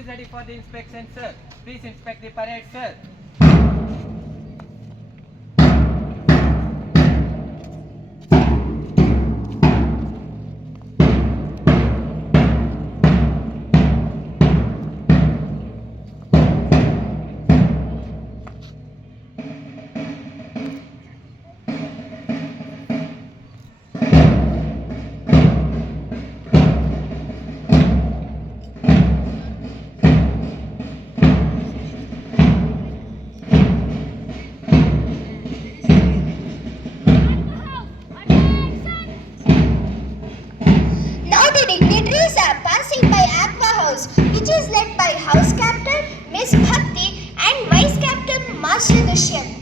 is ready for the inspection, sir. Please inspect the parade, sir. Which is led by House Captain Miss Bhakti and Vice Captain Master Dushyant.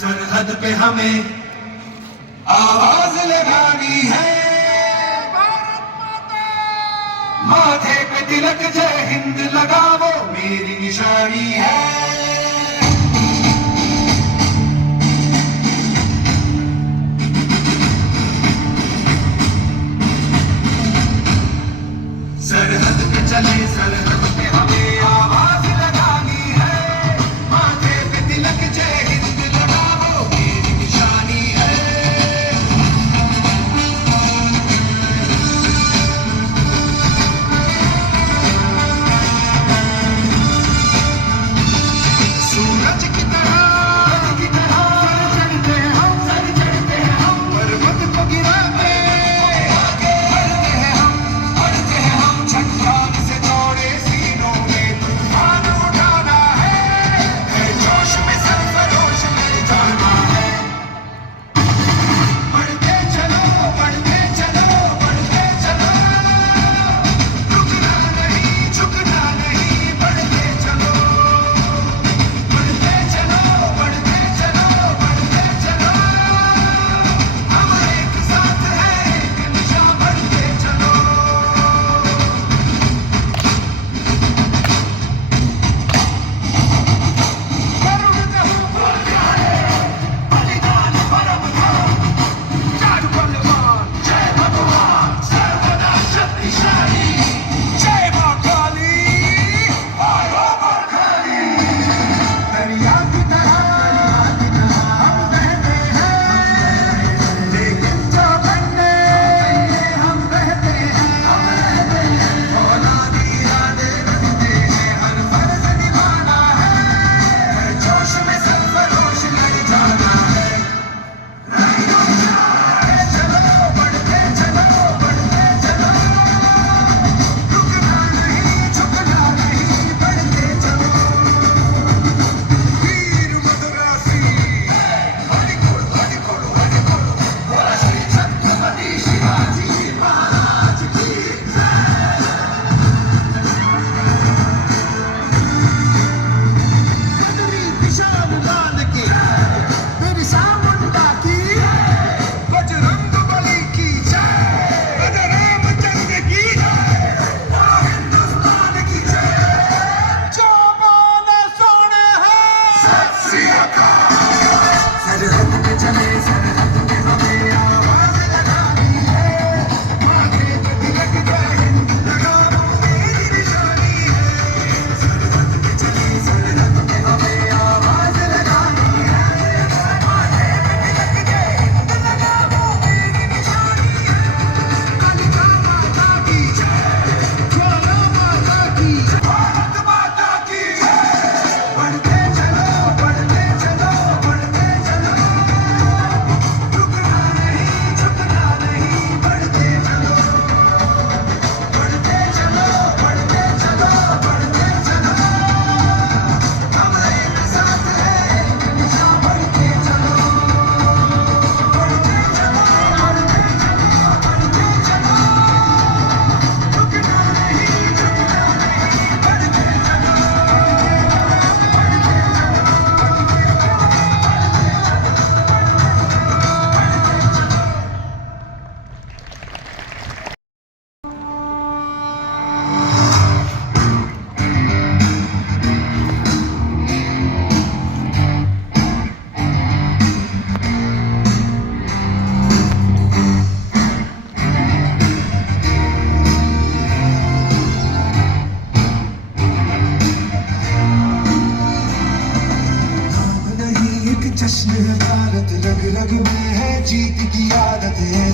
सरहद पे हमें आवाज लगानी है, माथे पे तिलक जय हिंद लगाओ मेरी निशानी है। सरहद पे चले सरहद पे हमें आवाज लगानी है, माथे पे तिलक जय हिंद लगाओ मेरी निशानी है।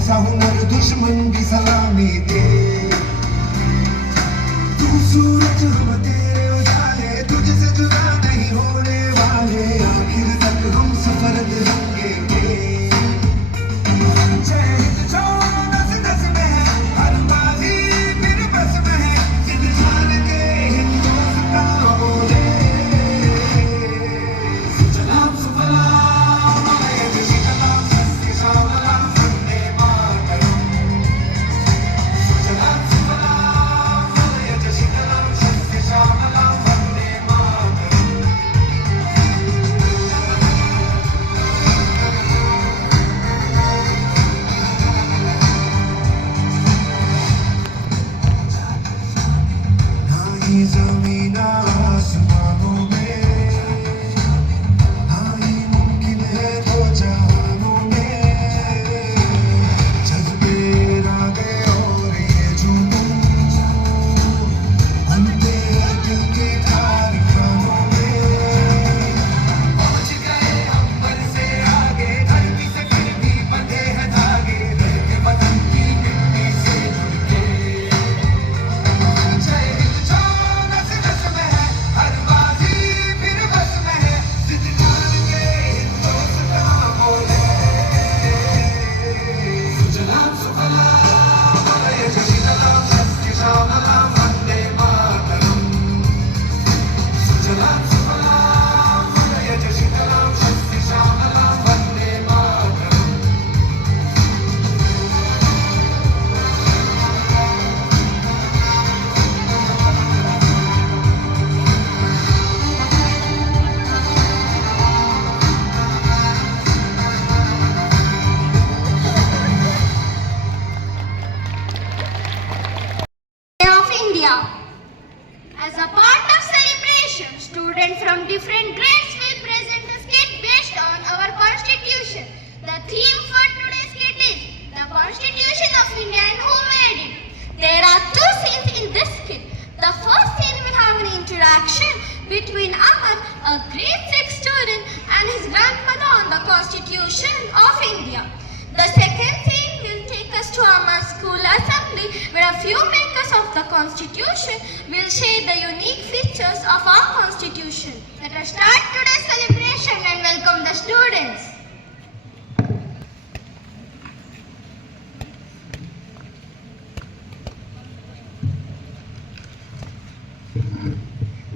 ऐसा हुनर दुश्मन की सलामी दे तू सूरज हम तेरे उजाले तुझसे जुदा नहीं होने वाले आखिर तक हम सफर रंगेंगे जय हिंद जो नस नस में है हर बाजी फिर बस में है जिद जान के हिंदुस्तान बोले सुजलाम सुफलाम मलयज शीतलाम सस्य श्यामलाम वंदे मातरम सुजलाम सुफलाम मलयज शीतलाम सस्य श्यामलाम वंदे मातरम ना ही ज़मीन आसमानों में ना ही मुमकिन है दो जहानों में जज्बे इरादे और ये जुनून बनते हैं दिल के कारखानों में पहुंच गए अंबर से आगे धरती से फिर भी बंधे हैं धागे रहते वतन की मिट्टी से जुड़ के जय हिंद जो नस नस में है हर बाजी फिर बस में है जिद जान के हिंदुस्तान बोले सुजलाम सुफलाम मलयज शीतलाम सस्य श्यामलाम वंदे मातरम सुजलाम सुफलाम मलयज शीतलाम सस्य श्यामलाम Vande Mataram Day of India. As a part of celebration, students from different grades will present a skit based on our constitution. The theme for today's skit is the Constitution of India and who made it. There are two scenes in this skit. The first scene will have an interaction between Aman, a grade 6 student, and his grandmother on the Constitution of India. The second scene will take us to Aman's school assembly, where a few makers of the Constitution will share the unique features of our Constitution. Let us start today's celebration and welcome the students.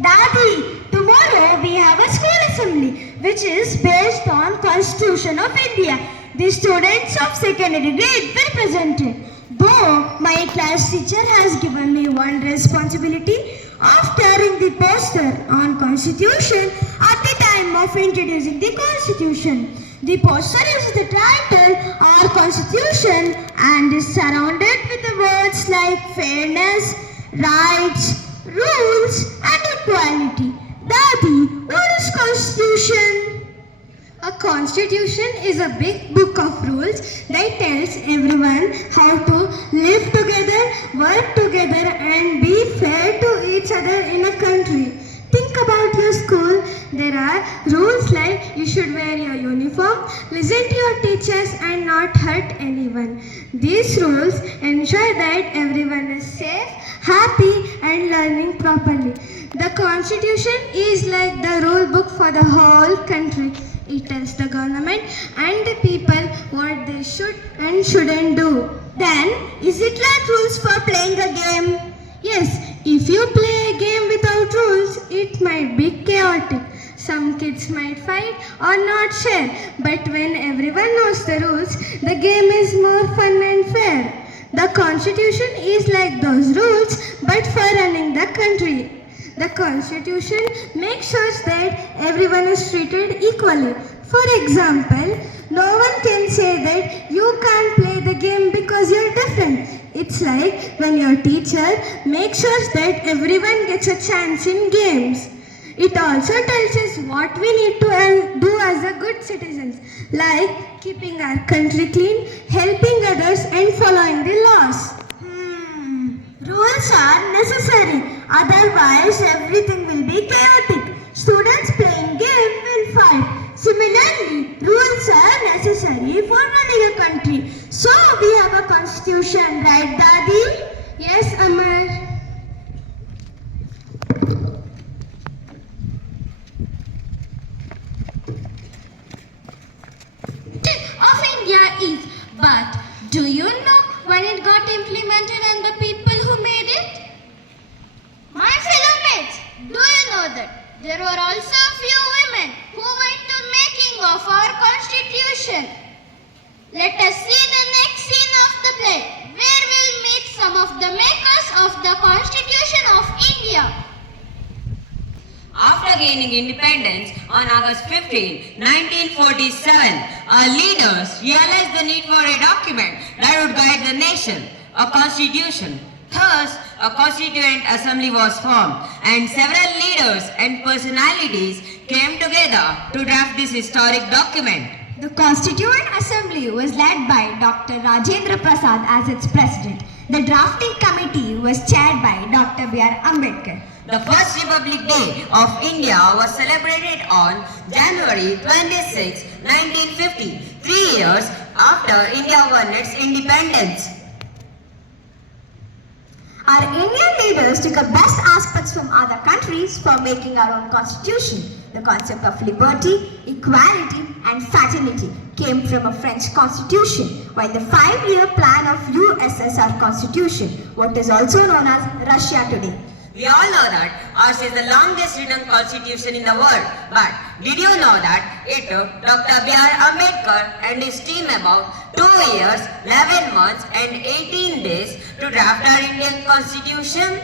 Daddy, tomorrow we have a school assembly which is based on Constitution of India. The students of secondary grade will present it. Though my class teacher has given me one responsibility of tearing the poster on Constitution at the time of introducing the Constitution. The poster is the title Our Constitution and is surrounded with the words like fairness, rights, rules and equality. Daddy, what is Constitution? A constitution is a big book of rules that tells everyone how to live together, work together and be fair to each other in a country. Think about your school. There are rules like you should wear your uniform, listen to your teachers and not hurt anyone. These rules ensure that everyone is safe, happy and learning properly. The Constitution is like the rule book for the whole country. It tells the government and the people what they should and shouldn't do. Then, is it like rules for playing a game? Yes, if you play a game without rules, it might be chaotic. Some kids might fight or not share, but when everyone knows the rules, the game is more fun and fair. The Constitution is like those rules, but for running the country. The Constitution makes sure that everyone is treated equally. For example, no one can say that you can't play the game because you're different. It's like when your teacher makes sure that everyone gets a chance in games. It also tells us what we need to do as a good citizens, like keeping our country clean, helping others and following the laws. Rules are necessary, otherwise everything will be chaotic. Students playing game will fight. Similarly, rules are necessary for running a country. So we have constitution, right, Dadi? Yes, Amar. Of India is, but do you know when it got implemented and the people who made it? My fellow mates, do you know that there were also a few women who went to making of our constitution? Let us see the next scene of the play, where we'll meet some of the makers of the Constitution of India. After gaining independence on August 15, 1947, our leaders realized the need for a document that would guide the nation, a constitution. Thus, a constituent assembly was formed and several leaders and personalities came together to draft this historic document. The Constituent Assembly was led by Dr. Rajendra Prasad as its president. The drafting committee was chaired by Dr. B.R. Ambedkar. The first Republic Day of India was celebrated on January 26, 1950, 3 years after India won its independence. Our Indian leaders took the best aspects from other countries for making our own constitution. The concept of liberty, equality and fraternity came from a French constitution, while the 5-year plan of USSR constitution, what is also known as Russia today. We all know that ours is the longest written constitution in the world. But did you know that it took Dr. B.R. Ambedkar and his team about 2 years, 11 months and 18 days to draft our Indian constitution?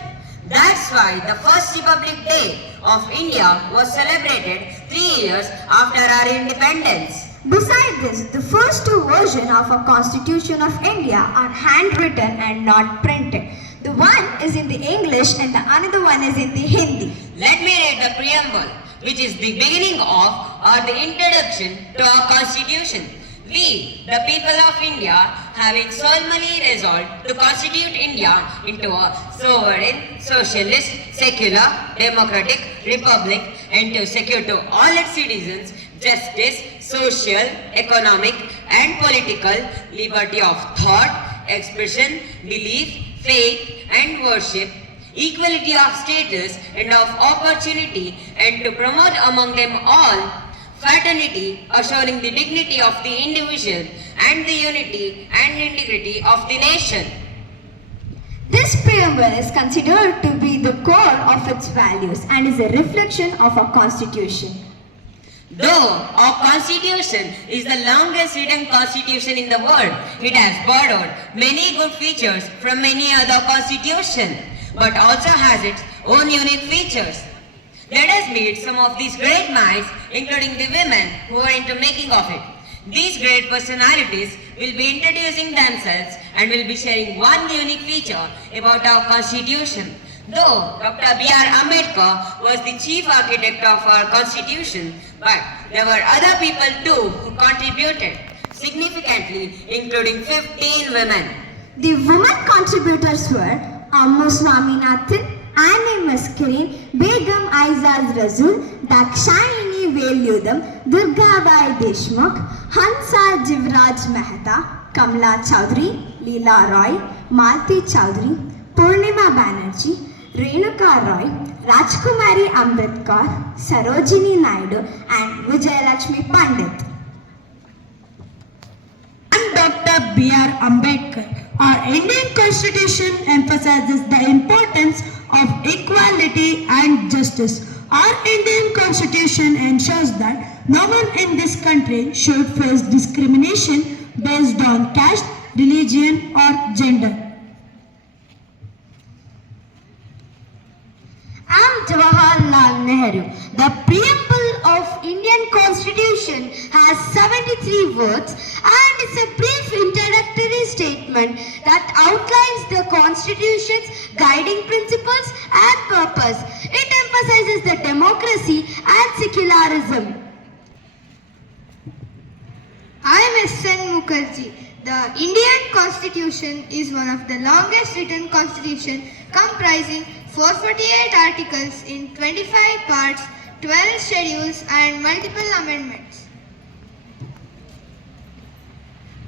That's why the first Republic Day of India was celebrated 3 years after our independence. Besides this, the first 2 versions of a Constitution of India are handwritten and not printed. The one is in the English and the another one is in the Hindi. Let me read the preamble, which is the beginning of or the introduction to our constitution. We, the people of India, having solemnly resolved to constitute India into a sovereign, socialist, secular, democratic republic and to secure to all its citizens justice, social, economic and political liberty of thought, expression, belief, faith and worship, equality of status and of opportunity, and to promote among them all fraternity, assuring the dignity of the individual and the unity and integrity of the nation. This preamble is considered to be the core of its values and is a reflection of our constitution. Though our constitution is the longest written constitution in the world, it has borrowed many good features from many other constitutions, but also has its own unique features. Let us meet some of these great minds, including the women who are into making of it. These great personalities will be introducing themselves and will be sharing one unique feature about our constitution. Though Dr. B.R. Ambedkar was the chief architect of our constitution, but there were other people too who contributed significantly, including 15 women. The women contributors were Ammu Swaminathan, Annie Mascarin, Begum Aizaz Razul, Dakshayini Velyudam, Durgabai Deshmukh, Hansa Jivraj Mehta, Kamla Chowdhury, Leela Roy, Malti Chowdhury, Purnima Banerjee, Renuka Roy, Rajkumari Ambedkar, Sarojini Naidu and Vijayalakshmi Pandit. I'm Dr. B.R. Ambedkar. Our Indian Constitution emphasizes the importance of equality and justice. Our Indian Constitution ensures that no one in this country should face discrimination based on caste, religion or gender. I'm Jawaharlal Nehru. The preamble of Indian Constitution has 73 words and is a brief introductory statement that outlines the Constitution's guiding principles and purpose. It emphasizes the democracy and secularism. I am S.N. Mukherjee. The Indian Constitution is one of the longest written constitution comprising 448 articles in 25 parts, 12 schedules and multiple amendments.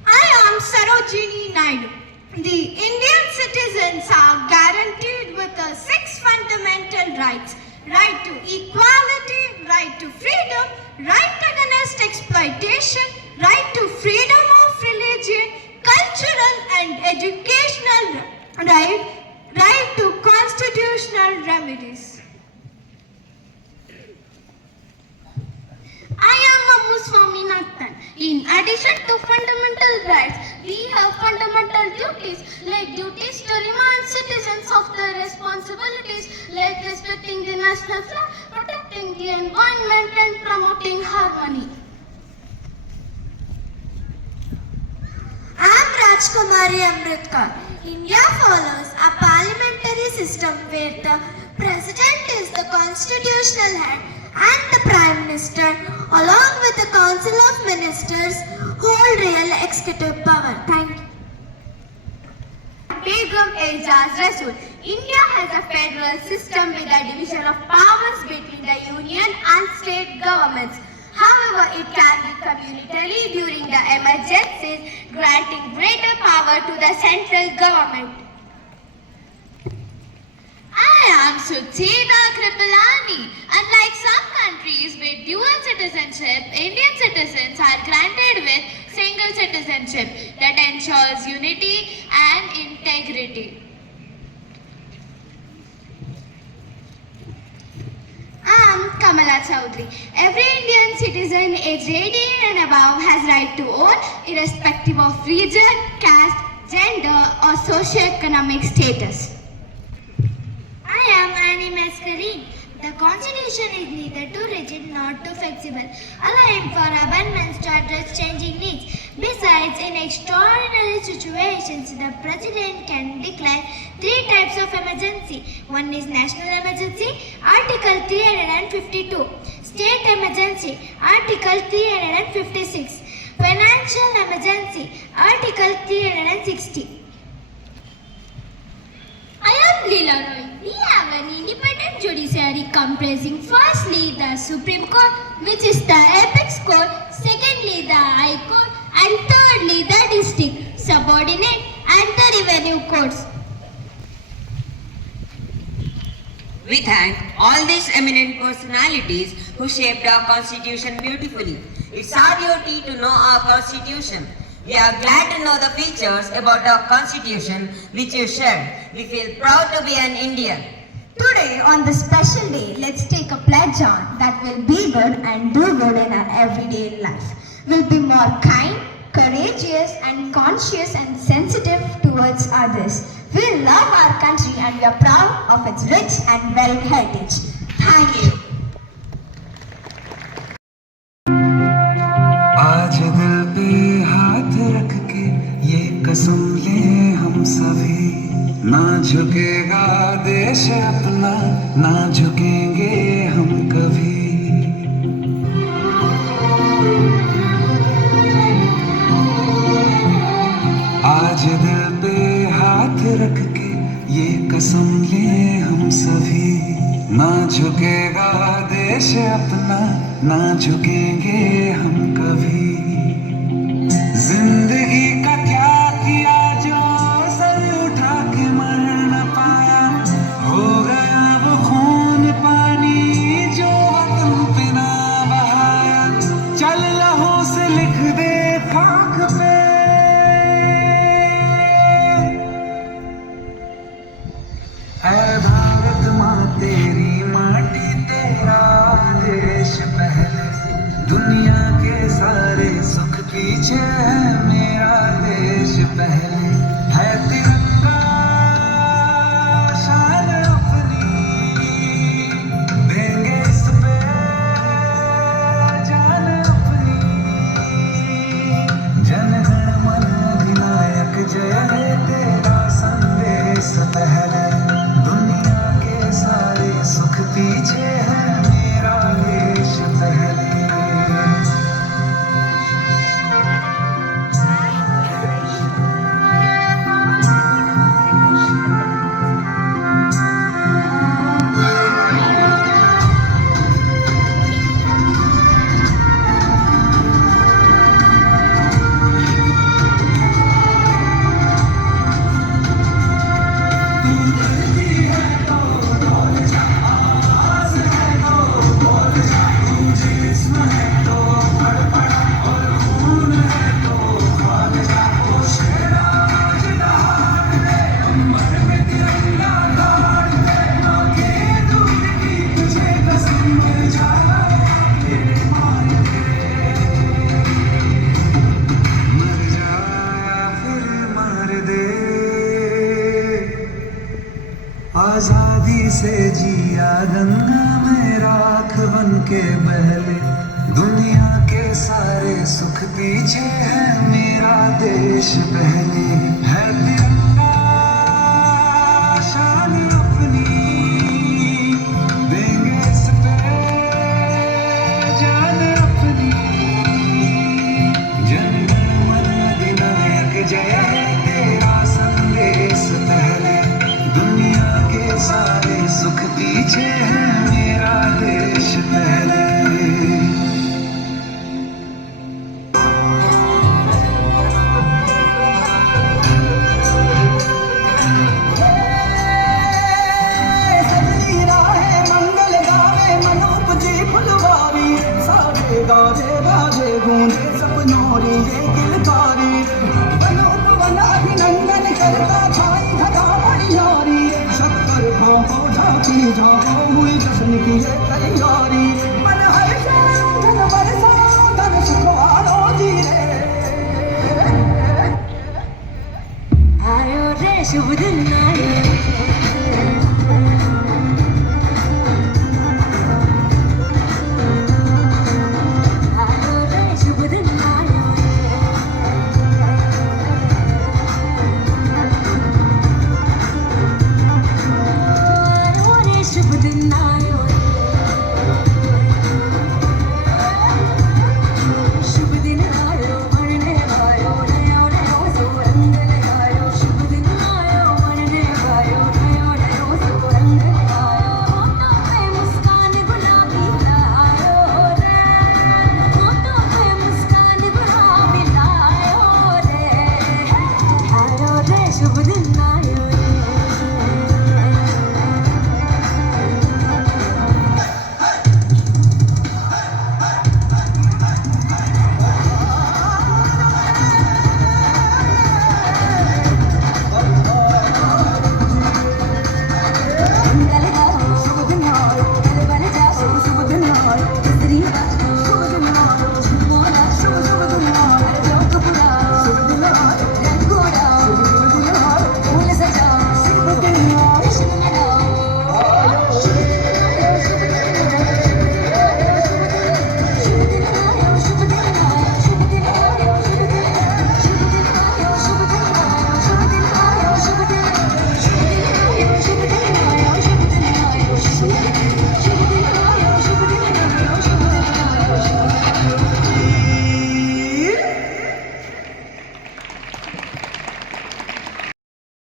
I am Sarojini Naidu. The Indian citizens are guaranteed with the 6 fundamental rights: right to equality, right to freedom, right against exploitation, right to freedom of religion, cultural and educational right to constitutional remedies. I am Ammu Swaminathan. In addition to fundamental rights, we have fundamental duties, like duties to remind citizens of their responsibilities, like respecting the national flag, protecting the environment and promoting harmony. I am Rajkumari Amritkar. India follows a parliamentary system where the president is the constitutional head and the Prime Minister, along with the Council of Ministers, hold real executive power. Thank you. Begum Ejaz Rasool. India has a federal system with a division of powers between the union and state governments. However, it can be communitary during the emergencies, granting greater power to the central government. I am Suchina Kripalani. Unlike some countries with dual citizenship, Indian citizens are granted with single citizenship that ensures unity and integrity. I am Kamala Chaudhary. Every Indian citizen aged 18 and above has right to own, irrespective of region, caste, gender or socio-economic status. I am Annie Mascarini. The Constitution is neither too rigid nor too flexible, allowing for amendments to address changing needs. Besides, in extraordinary situations, the President can declare 3 types of emergency. One is national emergency, Article 352. State emergency, Article 356. Financial emergency, Article 360. I am Leela Roy. We have an independent judiciary comprising firstly the Supreme Court, which is the apex court, secondly the High Court, and thirdly the district, subordinate and the revenue courts. We thank all these eminent personalities who shaped our constitution beautifully. It's our duty to know our constitution. We are glad to know the features about our constitution which you shared. We feel proud to be an Indian. Today, on this special day, let's take a pledge on that we'll be good and do good in our everyday life. We'll be more kind, courageous and conscious and sensitive towards others. We love our country and we are proud of its rich and varied heritage. Thank you. आज दिल पे हाथ रख के ये कसम ले हम सभी, ना झुकेगा देश अपना, ना झुकेंगे हम कभी। आज दिल पे हाथ रख के ये कसम ले हम सभी, ना झुकेगा देश अपना, ना झुकेंगे हम कभी। जिंदगी का क्या किया जो सर उठा के मर न पाया, हो गया वो खून पानी जो वतन पे ना बहाया। चल लहू से लिख दे खाक पे, ऐ भारत माँ तेरी माटी तेरा देश पहले, दुनिया के सारे सुख पीछे है मेरे। आजादी से जिया गंगा में राख बन के बहले, दुनिया के सारे सुख पीछे है मेरा देश पहले। है तिरंगा शान अपनी, देंगे इस पे जान अपनी। जन गण मन अधिनायक जय हे तेरा संदेश पहले, दुनिया के सारे सुख पीछे है मेरा देश पहले। गूंजे सपनोरी ये किलकारी, वन अभिनंदन करता छाई धरा बड़ियारी। शक्कर भावो झांकी झांको हुई जश्न की ये तैयारी। मन हर धन बरसाओ धन सुखवारो जी रे। आयो रे शुभ दिन आयो।